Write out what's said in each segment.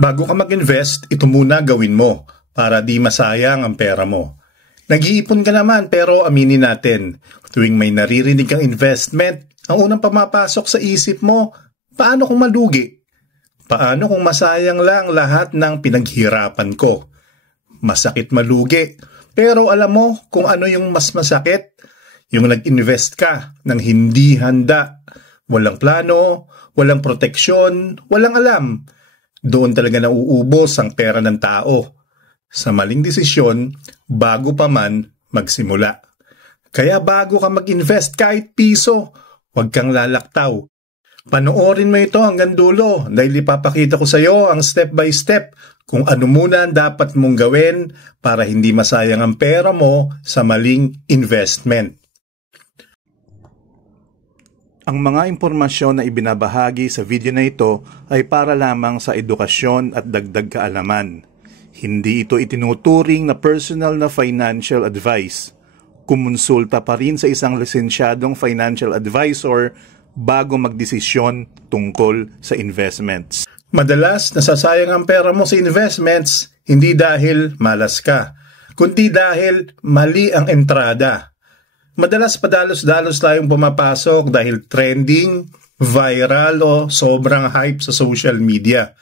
Bago ka mag-invest, ito muna gawin mo para di masayang ang pera mo. Nag-iipon ka naman pero aminin natin, tuwing may naririnig kang investment, ang unang pumapasok sa isip mo, paano kung malugi? Paano kung masayang lang lahat ng pinaghirapan ko? Masakit malugi, pero alam mo kung ano yung mas masakit? Yung nag-invest ka ng hindi handa, walang plano, walang proteksyon, walang alam. Doon talaga nauubos ang pera ng tao. Sa maling desisyon, bago pa man magsimula. Kaya bago ka mag-invest kahit piso, huwag kang lalaktaw. Panoorin mo ito hanggang dulo dahil ipapakita ko sa iyo ang step by step kung ano muna ang dapat mong gawin para hindi masayang ang pera mo sa maling investment. Ang mga impormasyon na ibinabahagi sa video na ito ay para lamang sa edukasyon at dagdag kaalaman. Hindi ito itinuturing na personal na financial advice. Kumonsulta pa rin sa isang lisensyadong financial advisor bago magdesisyon tungkol sa investments. Madalas nasasayang ang pera mo sa investments hindi dahil malas ka, kundi dahil mali ang entrada. Madalas padalos-dalos tayong pumapasok dahil trending, viral o sobrang hype sa social media.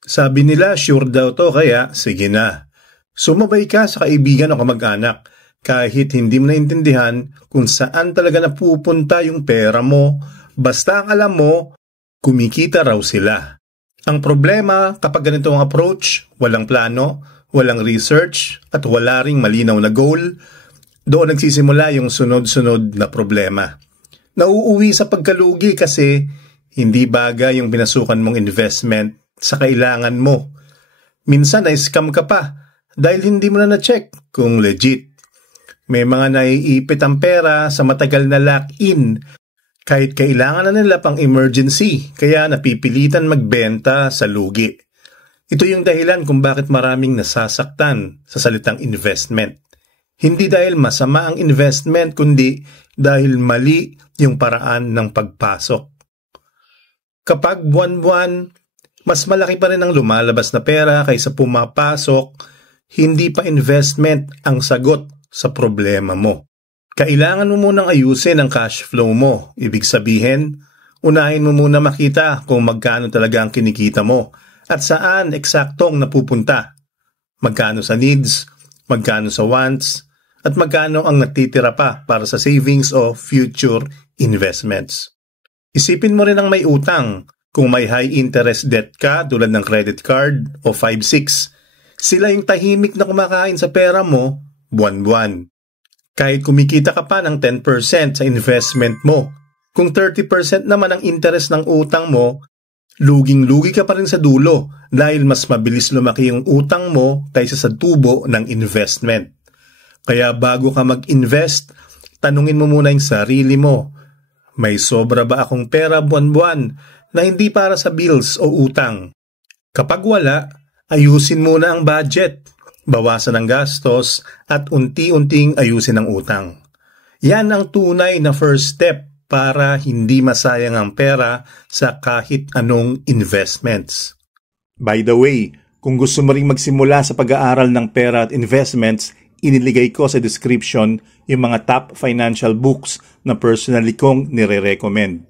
Sabi nila sure daw to kaya sige na. Sumabay ka sa kaibigan o kamag-anak kahit hindi mo naintindihan kung saan talaga napupunta yung pera mo, basta ang alam mo, kumikita raw sila. Ang problema kapag ganito ang approach, walang plano, walang research at wala ring malinaw na goal, doon nagsisimula yung sunod-sunod na problema. Nauuwi sa pagkalugi kasi hindi bagay yung pinasukan mong investment sa kailangan mo. Minsan na-scam ka pa dahil hindi mo na na-check kung legit. May mga naiipit ang pera sa matagal na lock-in kahit kailangan na nila pang emergency kaya napipilitan magbenta sa lugi. Ito yung dahilan kung bakit maraming nasasaktan sa salitang investment. Hindi dahil masama ang investment kundi dahil mali yung paraan ng pagpasok. Kapag buwan-buwan, mas malaki pa rin ang lumalabas na pera kaysa pumapasok, hindi pa investment ang sagot sa problema mo. Kailangan mo munang ayusin ang cash flow mo. Ibig sabihin, unahin mo muna makita kung magkano talaga ang kinikita mo at saan eksaktong napupunta. Magkano sa needs, magkano sa wants, at magkano ang natitira pa para sa savings o future investments. Isipin mo rin ang may utang. Kung may high interest debt ka tulad ng credit card o 5-6, sila yung tahimik na kumakain sa pera mo buwan-buwan. Kahit kumikita ka pa ng 10% sa investment mo, kung 30% naman ang interest ng utang mo, luging-lugi ka pa rin sa dulo dahil mas mabilis lumaki yung utang mo kaysa sa tubo ng investment. Kaya bago ka mag-invest, tanungin mo muna yung sarili mo. May sobra ba akong pera buwan-buwan na hindi para sa bills o utang? Kapag wala, ayusin muna ang budget, bawasan ang gastos at unti-unting ayusin ang utang. Yan ang tunay na first step para hindi masayang ang pera sa kahit anong investments. By the way, kung gusto mo ring magsimula sa pag-aaral ng pera at investments, iniligay ko sa description yung mga top financial books na personally kong nire-recommend.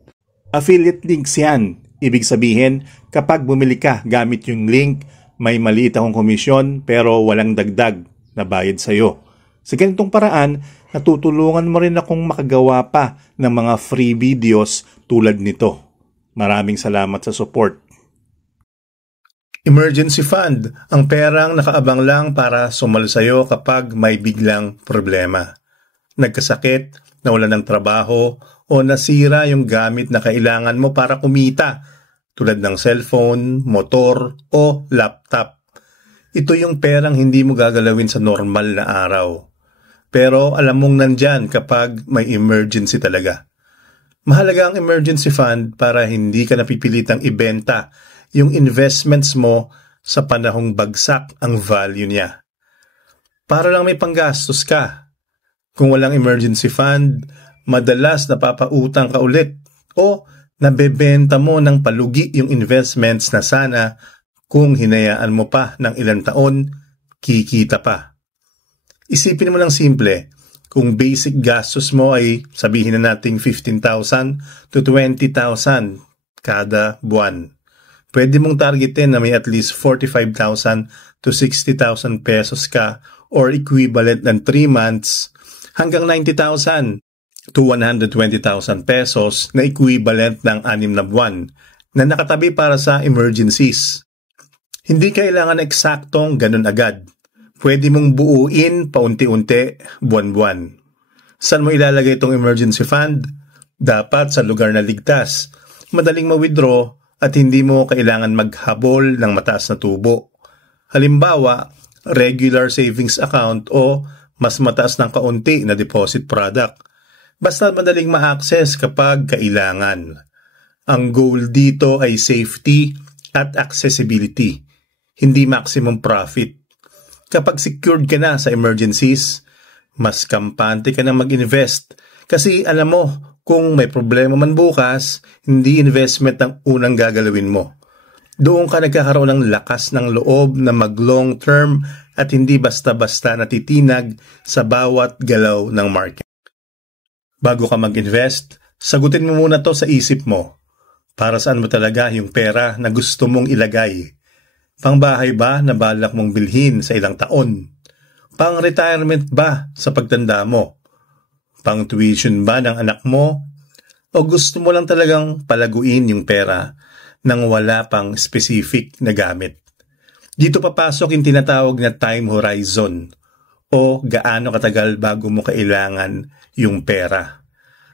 Affiliate links yan. Ibig sabihin, kapag bumili ka gamit yung link, may maliit akong komisyon pero walang dagdag na bayad sa'yo. Sa ganitong paraan, natutulungan mo rin akong makagawa pa ng mga free videos tulad nito. Maraming salamat sa support. Emergency fund, ang perang nakaabang lang para sumalo sa'yo kapag may biglang problema. Nagkasakit, nawalan ng trabaho, o nasira yung gamit na kailangan mo para kumita, tulad ng cellphone, motor, o laptop. Ito yung perang hindi mo gagalawin sa normal na araw. Pero alam mong nandyan kapag may emergency talaga. Mahalaga ang emergency fund para hindi ka napipilitang ibenta yung investments mo sa panahong bagsak ang value niya. Para lang may panggastos ka. Kung walang emergency fund, madalas napapautang ka ulit o nabebenta mo ng palugi yung investments na sana Kung hinayaan mo pa ng ilang taon, kikita pa. Isipin mo lang simple, kung basic gastos mo ay sabihin na nating 15,000 to 20,000 kada buwan. Pwede mong targetin na may at least 45,000 to 60,000 pesos ka or equivalent ng 3 months hanggang 90,000 to 120,000 pesos na equivalent ng 6 na buwan na nakatabi para sa emergencies. Hindi kailangan eksaktong ganun agad. Pwede mong buuin paunti-unti, buwan-buwan. Saan mo ilalagay itong emergency fund? Dapat sa lugar na ligtas, madaling ma-withdraw at hindi mo kailangan maghabol ng mataas na tubo. Halimbawa, regular savings account o mas mataas ng kaunti na deposit product. Basta madaling ma-access kapag kailangan. Ang goal dito ay safety at accessibility, hindi maximum profit. Kapag secured ka na sa emergencies, mas kampante ka na mag-invest kasi alam mo kung may problema man bukas, hindi investment ang unang gagalawin mo. Doon ka nagkakaroon ng lakas ng loob na mag-long term at hindi basta-basta natitinag sa bawat galaw ng market. Bago ka mag-invest, sagutin mo muna to sa isip mo. Para saan mo talaga yung pera na gusto mong ilagay? Pangbahay ba na balak mong bilhin sa ilang taon? Pang-retirement ba sa pagtanda mo? Pang-tuition ba ng anak mo? O gusto mo lang talagang palaguin yung pera nang wala pang specific na gamit? Dito papasok yung tinatawag na time horizon o gaano katagal bago mo kailangan yung pera.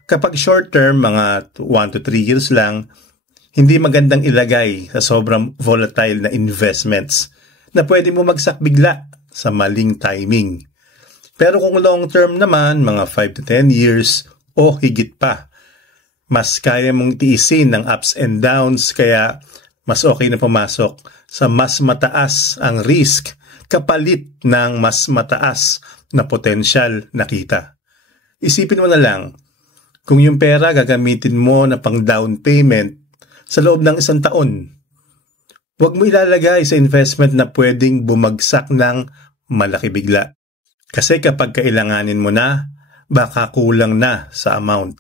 Kapag short term, mga 1 to 3 years lang, hindi magandang ilagay sa sobrang volatile na investments na pwede mo magsak bigla sa maling timing. Pero kung long term naman, mga 5 to 10 years o higit pa, mas kaya mong tiisin ng ups and downs kaya mas okay na pumasok sa mas mataas ang risk kapalit ng mas mataas na potensyal na kita. Isipin mo na lang, kung yung pera gagamitin mo na pang down payment sa loob ng 1 taon, huwag mo ilalagay sa investment na pwedeng bumagsak ng malaki bigla. Kasi kapag kailanganin mo na, baka kulang na sa amount.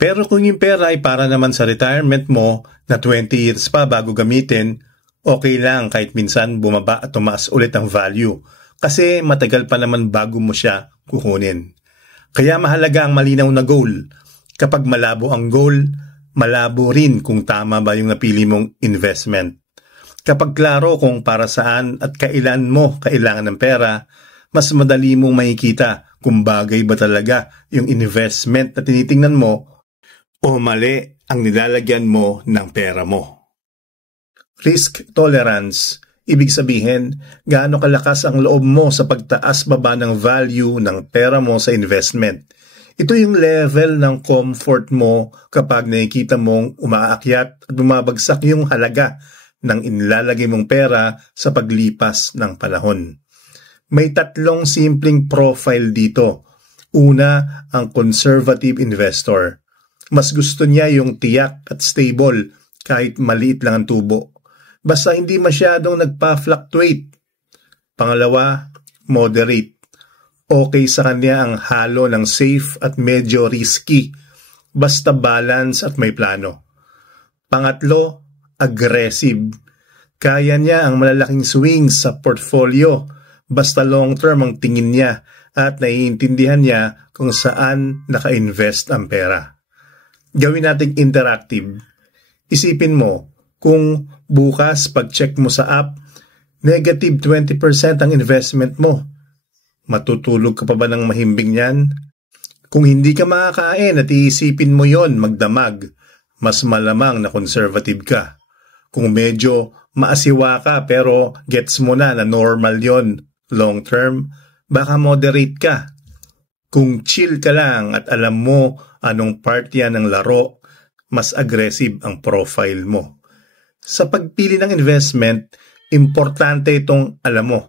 Pero kung yung pera ay para naman sa retirement mo na 20 years pa bago gamitin, okay lang kahit minsan bumaba at tumaas ulit ang value. Kasi matagal pa naman bago mo siya kukunin. Kaya mahalaga ang malinaw na goal. Kapag malabo ang goal, malabo rin kung tama ba yung napili mong investment. Kapag klaro kung para saan at kailan mo kailangan ng pera, mas madali mong makikita kung bagay ba talaga yung investment na tinitingnan mo o mali ang nilalagyan mo ng pera mo. Risk tolerance, ibig sabihin, gaano kalakas ang loob mo sa pagtaas baba ng value ng pera mo sa investment. Ito yung level ng comfort mo kapag nakikita mong umaakyat at bumabagsak yung halaga ng inilalagay mong pera sa paglipas ng panahon. May 3 simpleng profile dito. Una, ang conservative investor. Mas gusto niya yung tiyak at stable kahit maliit lang ang tubo. Basta hindi masyadong nagpa-fluctuate. Pangalawa, moderate. Okay sa kanya ang halo ng safe at medyo risky. Basta balance at may plano. Pangatlo, aggressive. Kaya niya ang malalaking swings sa portfolio. Basta long term ang tingin niya at naiintindihan niya kung saan naka-invest ang pera. Gawin nating interactive. Isipin mo, kung bukas pag-check mo sa app, negative 20% ang investment mo. Matutulog ka pa ba ng mahimbing niyan? Kung hindi ka makakain at iisipin mo yon magdamag, mas malamang na conservative ka. Kung medyo maasiwa ka pero gets mo na normal yon long term, baka moderate ka. Kung chill ka lang at alam mo anong part yan ng laro, mas aggressive ang profile mo. Sa pagpili ng investment, importante itong alam mo.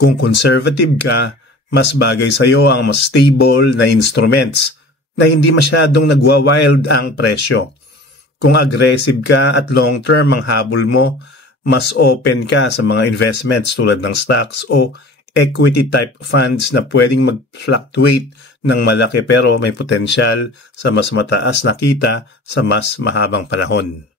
Kung conservative ka, mas bagay sa iyo ang mas stable na instruments na hindi masyadong nagwa-wild ang presyo. Kung aggressive ka at long-term ang habol mo, mas open ka sa mga investments tulad ng stocks o equity type funds na pwedeng mag-fluctuate ng malaki pero may potensyal sa mas mataas na kita sa mas mahabang panahon.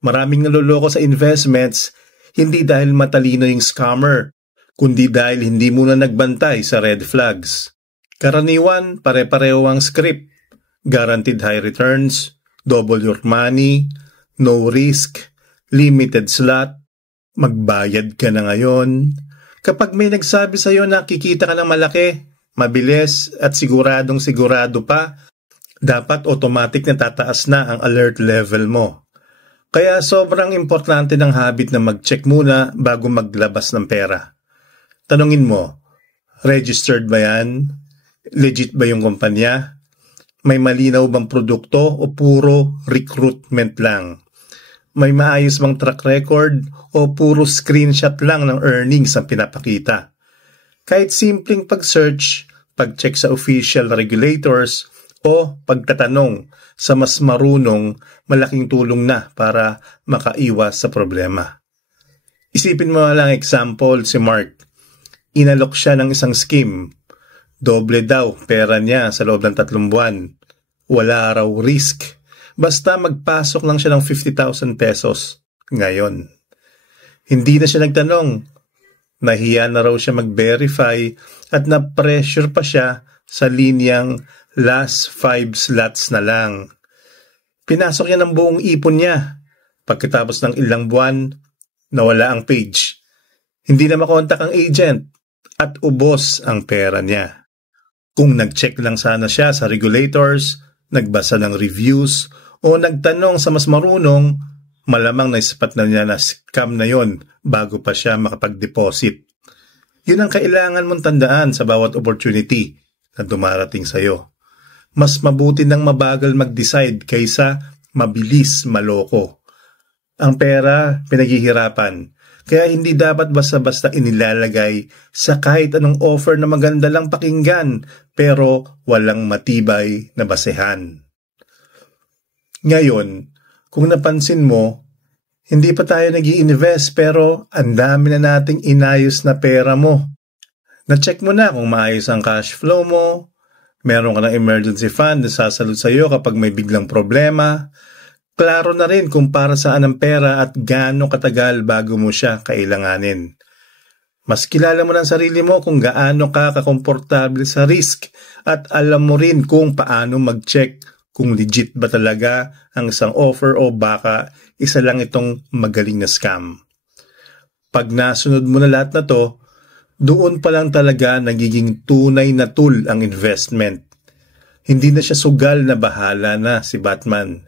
Maraming naloloko sa investments hindi dahil matalino yung scammer, kundi dahil hindi muna nagbantay sa red flags. Karaniwan, pare-pareho ang script. Guaranteed high returns, double your money, no risk, limited slot, magbayad ka na ngayon. Kapag may nagsabi sa iyo na kikita ka ng malaki, mabilis at siguradong sigurado pa, dapat automatic na tataas na ang alert level mo. Kaya sobrang importante ng habit na mag-check muna bago maglabas ng pera. Tanungin mo, registered ba yan? Legit ba yung kumpanya? May malinaw bang produkto o puro recruitment lang? May maayos bang track record o puro screenshot lang ng earnings ang pinapakita? Kahit simpleng pag-search, pag-check sa official regulators o pagtatanong sa mas marunong, malaking tulong na para makaiwas sa problema. Isipin mo lang example si Mark. Inalok siya ng isang scheme. Doble daw pera niya sa loob ng 3 buwan. Wala raw risk. Basta magpasok lang siya ng 50,000 pesos. Ngayon, hindi na siya nagtanong. Nahiya na raw siya mag-verify at na-pressure pa siya sa linyang last 5 slots na lang. Pinasok niya ng buong ipon niya. Pagkatapos ng ilang buwan, nawala ang page. Hindi na makontak ang agent at ubos ang pera niya. Kung nag-check lang sana siya sa regulators, nagbasa ng reviews, o nagtanong sa mas marunong, malamang naisipat na niya na scam na yon bago pa siya makapag-deposit. Yun ang kailangan mong tandaan sa bawat opportunity na dumarating sa'yo. Mas mabuti nang mabagal mag-decide kaysa mabilis maloko. Ang pera, pinaghihirapan. Kaya hindi dapat basta-basta inilalagay sa kahit anong offer na maganda lang pakinggan pero walang matibay na basehan. Ngayon, kung napansin mo, hindi pa tayo nag-i-invest pero ang dami na nating inayos na pera mo. Na-check mo na kung maayos ang cash flow mo, meron ka ng emergency fund na sasalud sa iyo kapag may biglang problema, klaro na rin kung para saan ang pera at gaano katagal bago mo siya kailanganin. Mas kilala mo ng sarili mo kung gaano ka kakomportable sa risk at alam mo rin kung paano mag-check kung legit ba talaga ang isang offer o baka isa lang itong magaling na scam. Pag nasunod mo na lahat na to, doon pa lang talaga nagiging tunay na tool ang investment. Hindi na siya sugal na bahala na si Batman,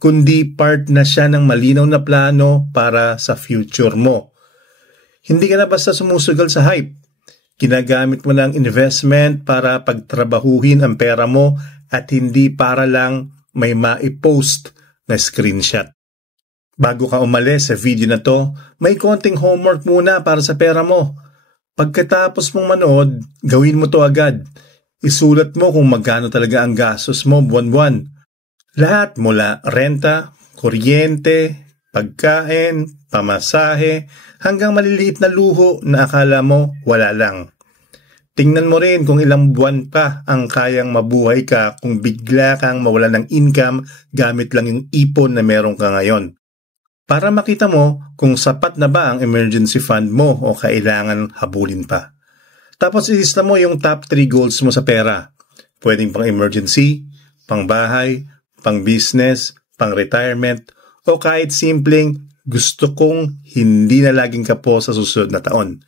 kundi part na siya ng malinaw na plano para sa future mo. Hindi ka na basta sumusugal sa hype. Ginagamit mo na ang investment para pagtrabahuhin ang pera mo at hindi para lang may maipost na screenshot. Bago ka umalis sa video na to, may konting homework muna para sa pera mo. Pagkatapos mong manood, gawin mo to agad. Isulat mo kung magkano talaga ang gastos mo buwan-buwan. Lahat mula renta, kuryente, pagkain, pamasahe, hanggang maliliit na luho na akala mo wala lang. Tingnan mo rin kung ilang buwan pa ang kayang mabuhay ka kung bigla kang mawala ng income gamit lang yung ipon na meron ka ngayon. Para makita mo kung sapat na ba ang emergency fund mo o kailangan habulin pa. Tapos ilista mo yung top 3 goals mo sa pera. Pwedeng pang emergency, pang bahay, pang business, pang retirement, o kahit simpleng gusto kong hindi na laging kapo sa susunod na taon.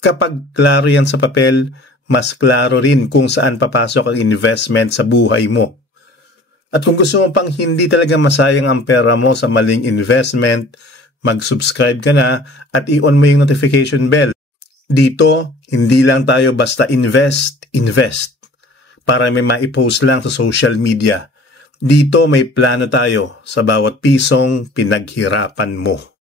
Kapag klaro yan sa papel, mas klaro rin kung saan papasok ang investment sa buhay mo. At kung gusto mo pang hindi talaga masayang ang pera mo sa maling investment, mag-subscribe ka na at i-on mo yung notification bell. Dito, hindi lang tayo basta invest para may maipost lang sa social media. Dito may plano tayo sa bawat pisong pinaghirapan mo.